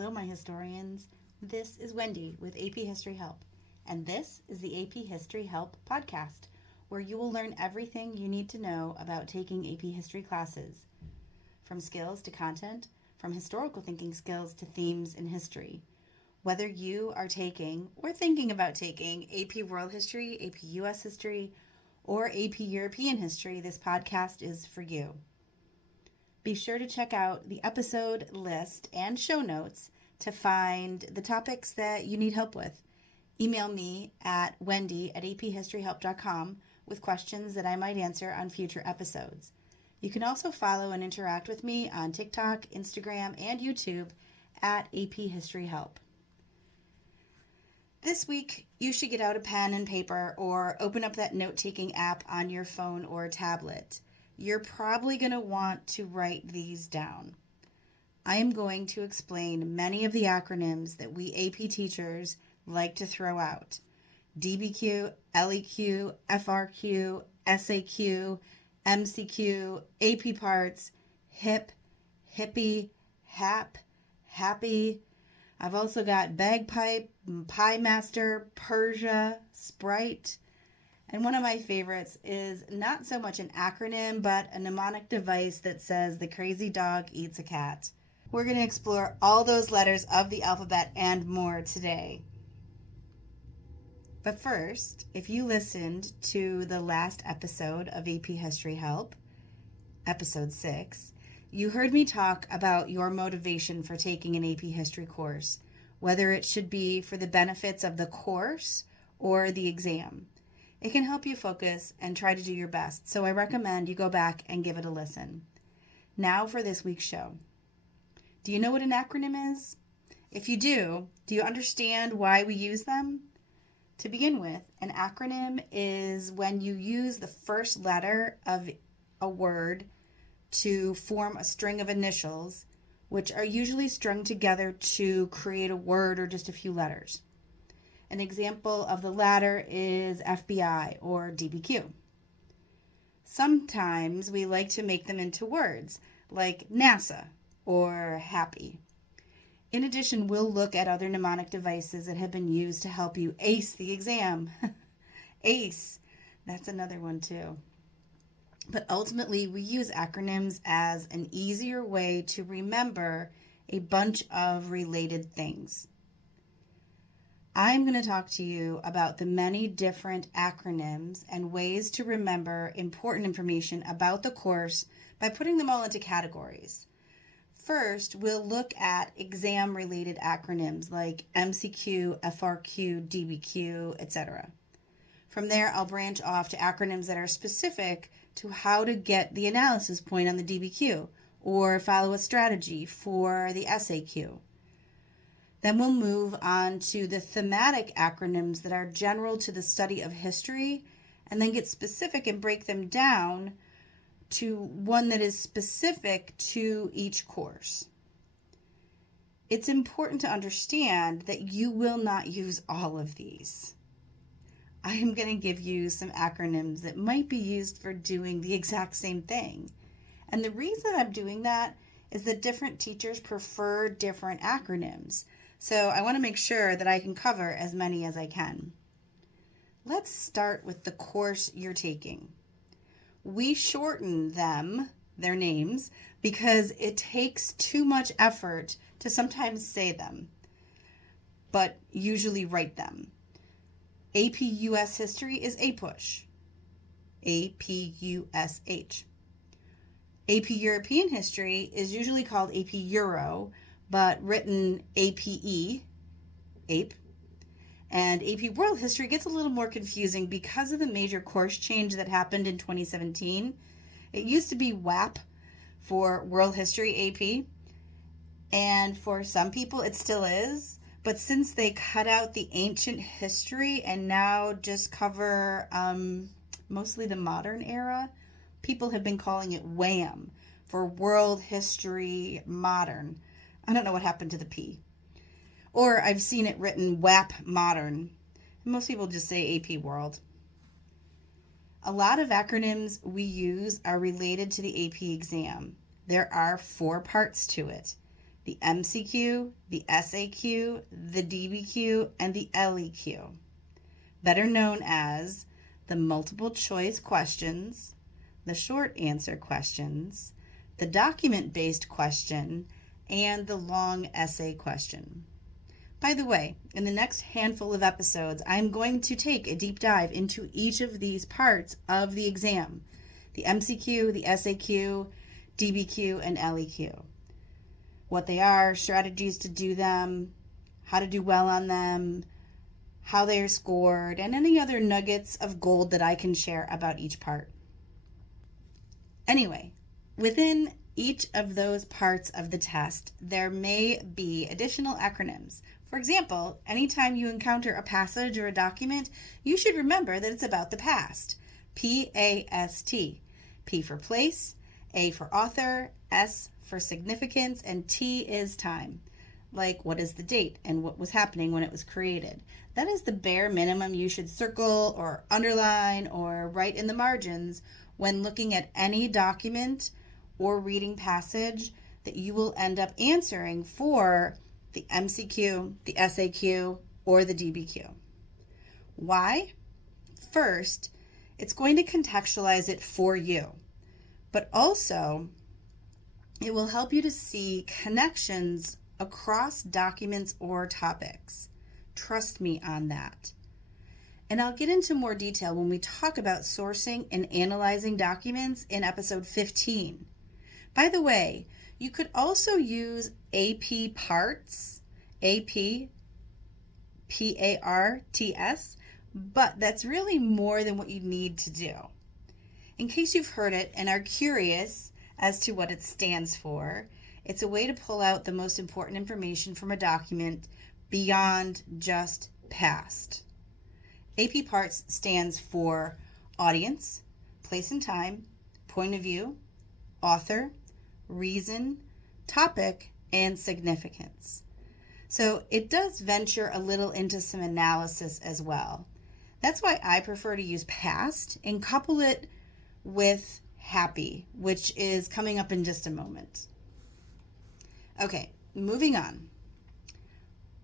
Hello, my historians. This is Wendy with AP History Help, and this is the AP History Help podcast, where you will learn everything you need to know about taking AP History classes, from skills to content, from historical thinking skills to themes in history. Whether you are taking or thinking about taking AP World History, AP US History, or AP European History, this podcast is for you. Be sure to check out the episode list and show notes to find the topics that you need help with. Email me at wendy@aphistoryhelp.com with questions that I might answer on future episodes. You can also follow and interact with me on TikTok, Instagram, and YouTube at AP History Help. This week, you should get out a pen and paper or open up that note-taking app on your phone or tablet. You're probably going to want to write these down. I am going to explain many of the acronyms that we AP teachers like to throw out. DBQ, LEQ, FRQ, SAQ, MCQ, AP parts, HIP, hippie, HAP, happy. I've also got bagpipe, pie master, Persia, Sprite. And one of my favorites is not so much an acronym, but a mnemonic device that says the crazy dog eats a cat. We're going to explore all those letters of the alphabet and more today. But first, if you listened to the last episode of AP History Help, episode 6, you heard me talk about your motivation for taking an AP History course, whether it should be for the benefits of the course or the exam. It can help you focus and try to do your best, so I recommend you go back and give it a listen. Now for this week's show. Do you know what an acronym is? If you do you understand why we use them? To begin with, an acronym is when you use the first letter of a word to form a string of initials, which are usually strung together to create a word or just a few letters. An example of the latter is FBI or DBQ. Sometimes we like to make them into words like NASA or happy. In addition, we'll look at other mnemonic devices that have been used to help you ace the exam. ACE, that's another one too. But ultimately, we use acronyms as an easier way to remember a bunch of related things. I'm going to talk to you about the many different acronyms and ways to remember important information about the course by putting them all into categories. First, we'll look at exam-related acronyms like MCQ, FRQ, DBQ, etc. From there, I'll branch off to acronyms that are specific to how to get the analysis point on the DBQ or follow a strategy for the SAQ. Then we'll move on to the thematic acronyms that are general to the study of history, and then get specific and break them down to one that is specific to each course. It's important to understand that you will not use all of these. I am going to give you some acronyms that might be used for doing the exact same thing. And the reason I'm doing that is that different teachers prefer different acronyms. So I want to make sure that I can cover as many as I can. Let's start with the course you're taking. We shorten their names, because it takes too much effort to sometimes say them, but usually write them. AP US History is APUSH, APUSH. AP European History is usually called AP Euro, but written APE, APE. And AP World History gets a little more confusing because of the major course change that happened in 2017. It used to be WAP for World History AP, and for some people it still is. But since they cut out the ancient history and now just cover mostly the modern era, people have been calling it WHAM for World History Modern. I don't know what happened to the P. Or I've seen it written WAP Modern. Most people just say AP World. A lot of acronyms we use are related to the AP exam. There are 4 parts to it. the MCQ, the SAQ, the DBQ, and the LEQ, better known as the multiple choice questions, the short answer questions, the document-based question, and the long essay question. By the way, in the next handful of episodes, I'm going to take a deep dive into each of these parts of the exam: the MCQ, the SAQ, DBQ, and LEQ. What they are, strategies to do them, how to do well on them, how they are scored, and any other nuggets of gold that I can share about each part. Anyway, within each of those parts of the test, there may be additional acronyms. For example, anytime you encounter a passage or a document, you should remember that it's about the past. P-A-S-T. P for place, A for author, S for significance, and T is time. Like, what is the date and what was happening when it was created? That is the bare minimum you should circle or underline or write in the margins when looking at any document or reading passage that you will end up answering for the MCQ, the SAQ, or the DBQ. Why? First, it's going to contextualize it for you, but also it will help you to see connections across documents or topics. Trust me on that. And I'll get into more detail when we talk about sourcing and analyzing documents in episode 15. By the way, you could also use AP parts, AP, P-A-R-T-S, but that's really more than what you need to do. In case you've heard it and are curious as to what it stands for, it's a way to pull out the most important information from a document beyond just past. AP parts stands for audience, place and time, point of view, author, reason, topic, and significance. So it does venture a little into some analysis as well. That's why I prefer to use past and couple it with happy, which is coming up in just a moment. Okay, moving on.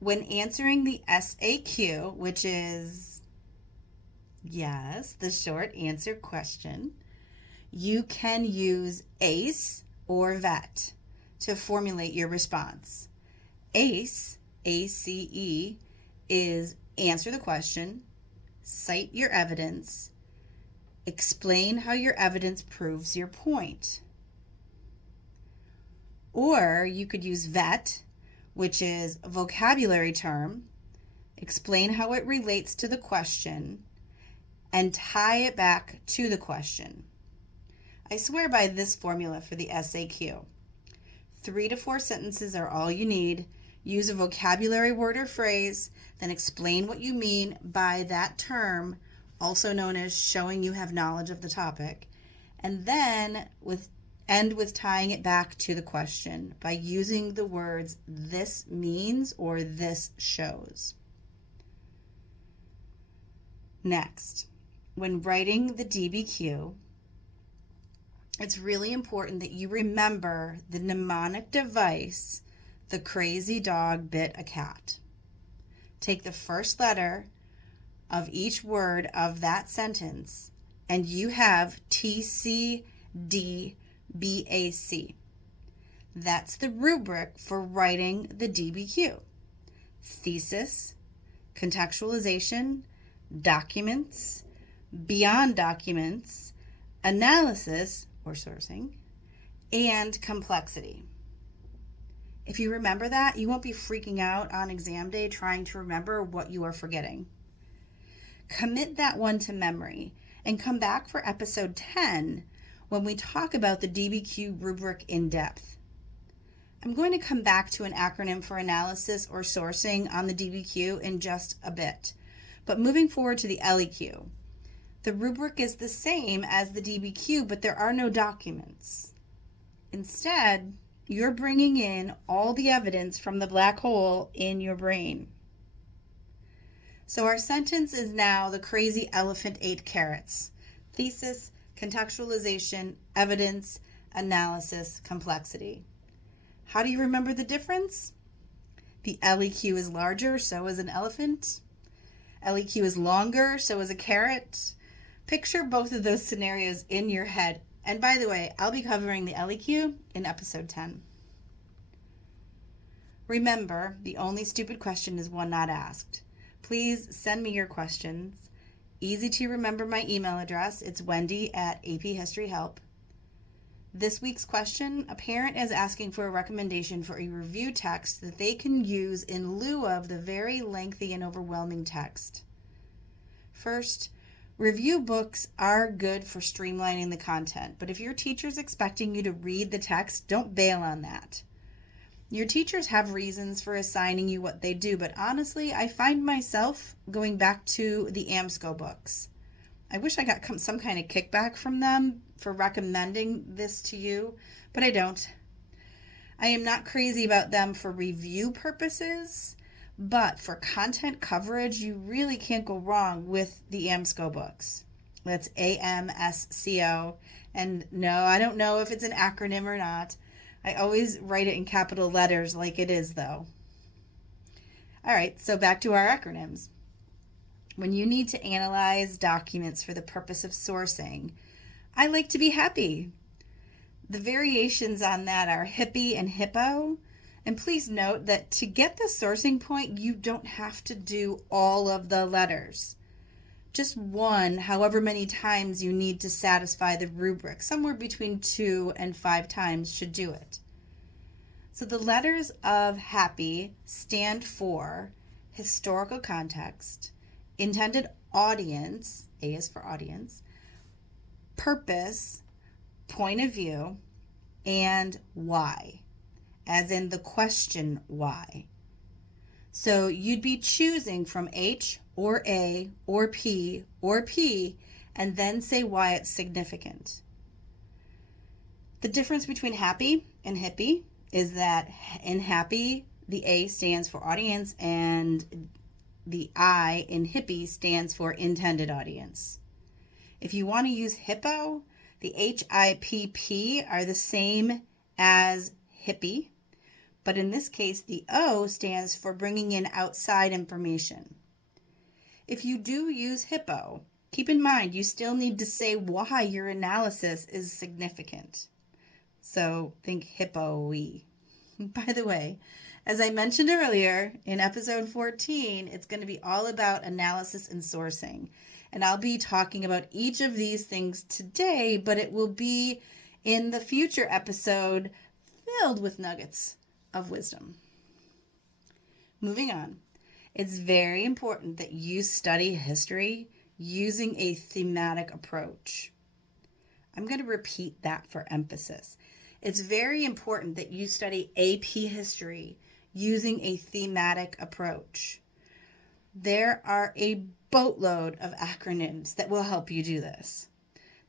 When answering the SAQ, which is, yes, the short answer question, you can use ACE or VET to formulate your response. ACE, A-C-E, is answer the question, cite your evidence, explain how your evidence proves your point. Or you could use VET, which is a vocabulary term, explain how it relates to the question, and tie it back to the question. I swear by this formula for the SAQ. 3 to 4 sentences are all you need. Use a vocabulary word or phrase, then explain what you mean by that term, also known as showing you have knowledge of the topic, and then end with tying it back to the question by using the words this means or this shows. Next, when writing the DBQ, it's really important that you remember the mnemonic device, the crazy dog bit a cat. Take the first letter of each word of that sentence and you have TCDBAC. That's the rubric for writing the DBQ. Thesis, contextualization, documents, beyond documents, analysis or sourcing, and complexity. If you remember that, you won't be freaking out on exam day trying to remember what you are forgetting. Commit that one to memory and come back for episode 10 when we talk about the DBQ rubric in depth. I'm going to come back to an acronym for analysis or sourcing on the DBQ in just a bit. But moving forward to the LEQ, the rubric is the same as the DBQ, but there are no documents. Instead, you're bringing in all the evidence from the black hole in your brain. So our sentence is now the crazy elephant ate carrots. Thesis, contextualization, evidence, analysis, complexity. How do you remember the difference? The LEQ is larger, so is an elephant. LEQ is longer, so is a carrot. Picture both of those scenarios in your head. And by the way, I'll be covering the LEQ in episode 10. Remember, the only stupid question is one not asked. Please send me your questions. Easy to remember my email address. It's wendy@aphistoryhelp. This week's question, a parent is asking for a recommendation for a review text that they can use in lieu of the very lengthy and overwhelming text. First, review books are good for streamlining the content, but if your teacher's expecting you to read the text, don't bail on that. Your teachers have reasons for assigning you what they do, but honestly, I find myself going back to the AMSCO books. I wish I got some kind of kickback from them for recommending this to you, but I don't. I am not crazy about them for review purposes, but for content coverage, you really can't go wrong with the AMSCO books. That's AMSCO. And no, I don't know if it's an acronym or not. I always write it in capital letters like it is, though. All right, so back to our acronyms. When you need to analyze documents for the purpose of sourcing, I like to be happy. The variations on that are hippie and hippo. And please note that to get the sourcing point, you don't have to do all of the letters. Just one, however many times you need to satisfy the rubric, somewhere between 2 and 5 times should do it. So the letters of happy stand for historical context, intended audience, A is for audience, purpose, point of view, and why, as in the question why. So you'd be choosing from H or A or P and then say why it's significant. The difference between happy and hippie is that in happy, the A stands for audience and the I in hippie stands for intended audience. If you want to use hippo, the HIPP are the same as hippie, but in this case, the O stands for bringing in outside information. If you do use hippo, keep in mind you still need to say why your analysis is significant. So think hippo-y. By the way, as I mentioned earlier in episode 14, it's going to be all about analysis and sourcing. And I'll be talking about each of these things today, but it will be in the future episode filled with nuggets of wisdom. Moving on. It's very important that you study history using a thematic approach. I'm going to repeat that for emphasis. It's very important that you study AP history using a thematic approach. There are a boatload of acronyms that will help you do this.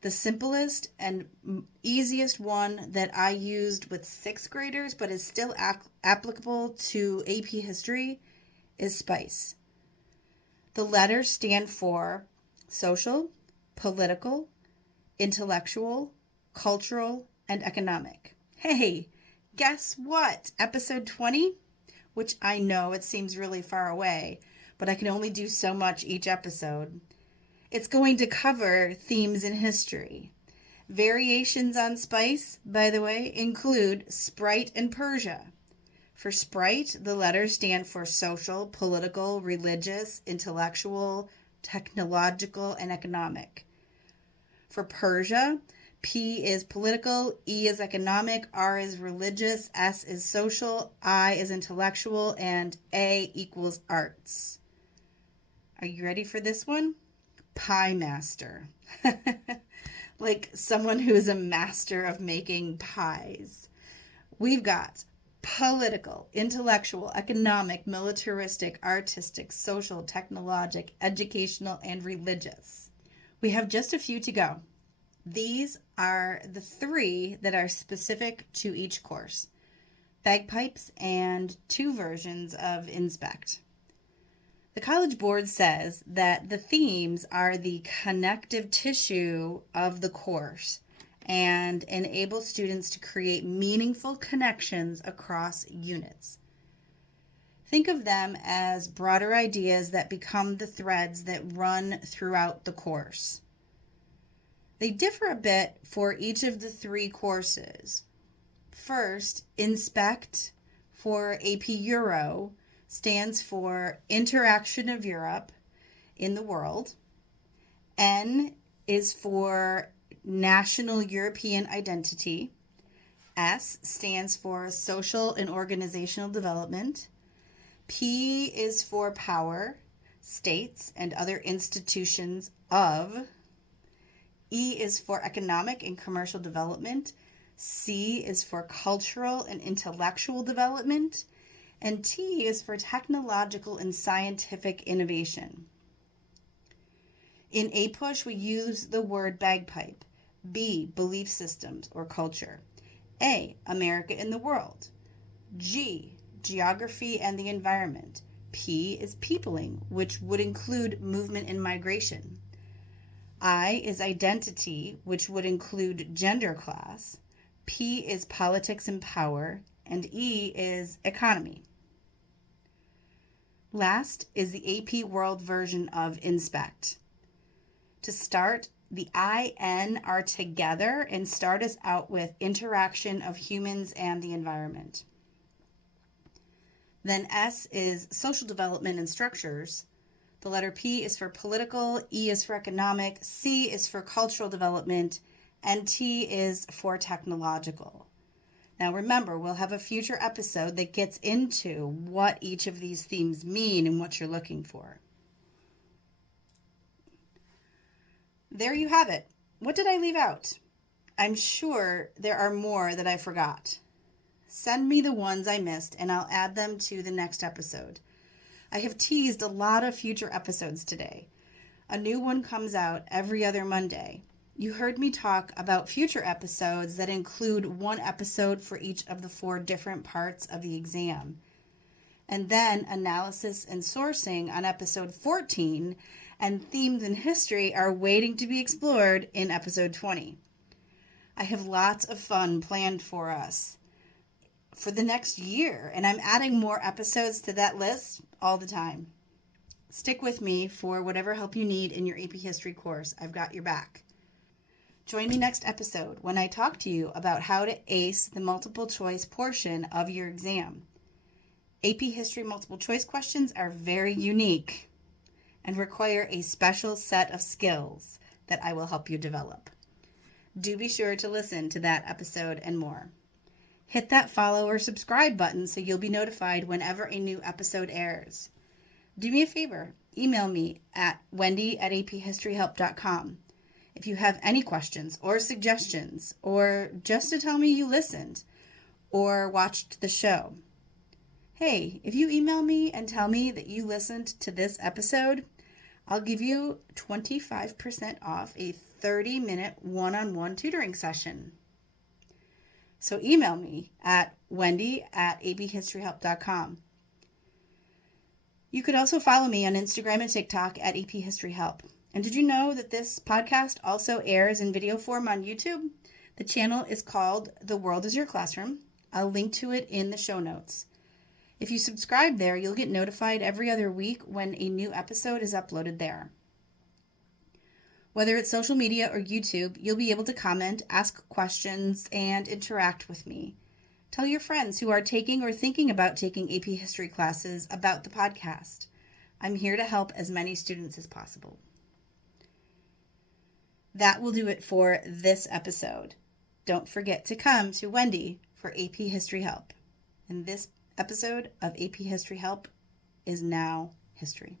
The simplest and easiest one that I used with 6th graders, but is still applicable to AP history, is SPICE. The letters stand for social, political, intellectual, cultural, and economic. Hey, guess what? Episode 20, which I know it seems really far away, but I can only do so much each episode. It's going to cover themes in history. Variations on SPICE, by the way, include Sprite and Persia. For Sprite, the letters stand for social, political, religious, intellectual, technological, and economic. For Persia, P is political, E is economic, R is religious, S is social, I is intellectual, and A equals arts. Are you ready for this one? Pie master. Like someone who is a master of making pies. We've got political, intellectual, economic, militaristic, artistic, social, technologic, educational, and religious. We have just a few to go. These are the 3 that are specific to each course: bagpipes and 2 versions of inspect. The College Board says that the themes are the connective tissue of the course, and enable students to create meaningful connections across units. Think of them as broader ideas that become the threads that run throughout the course. They differ a bit for each of the 3 courses. First, Inspect for AP Euro stands for Interaction of Europe in the World. N is for National European Identity. S stands for Social and Organizational Development. P is for Power, States, and Other Institutions of. E is for Economic and Commercial Development. C is for Cultural and Intellectual Development. And T is for Technological and Scientific Innovation. In APUSH, we use the word bagpipe. B, belief systems or culture. A, America in the world. G, geography and the environment. P is peopling, which would include movement and migration. I is identity, which would include gender class. P is politics and power. And E is economy. Last is the AP World version of Inspect. To start, the I, N are together and start us out with interaction of humans and the environment. Then S is social development and structures. The letter P is for political, E is for economic, C is for cultural development, and T is for technological. Now remember, we'll have a future episode that gets into what each of these themes mean and what you're looking for. There you have it. What did I leave out? I'm sure there are more that I forgot. Send me the ones I missed and I'll add them to the next episode. I have teased a lot of future episodes today. A new one comes out every other Monday. You heard me talk about future episodes that include one episode for each of the 4 different parts of the exam. And then analysis and sourcing on episode 14, and themes in history are waiting to be explored in episode 20. I have lots of fun planned for us for the next year, and I'm adding more episodes to that list all the time. Stick with me for whatever help you need in your AP History course. I've got your back. Join me next episode when I talk to you about how to ace the multiple choice portion of your exam. AP History multiple choice questions are very unique and require a special set of skills that I will help you develop. Do be sure to listen to that episode and more. Hit that follow or subscribe button so you'll be notified whenever a new episode airs. Do me a favor, email me at wendy@aphistoryhelp.com if you have any questions or suggestions, or just to tell me you listened or watched the show. Hey, if you email me and tell me that you listened to this episode, I'll give you 25% off a 30-minute one-on-one tutoring session. So email me at wendy@aphistoryhelp.com. You could also follow me on Instagram and TikTok at aphistoryhelp. And did you know that this podcast also airs in video form on YouTube? The channel is called The World is Your Classroom. I'll link to it in the show notes. If you subscribe there, you'll get notified every other week when a new episode is uploaded there. Whether it's social media or YouTube, you'll be able to comment, ask questions, and interact with me. Tell your friends who are taking or thinking about taking AP History classes about the podcast. I'm here to help as many students as possible. That will do it for this episode. Don't forget to come to Wendy for AP History Help. And this episode of AP History Help is now history.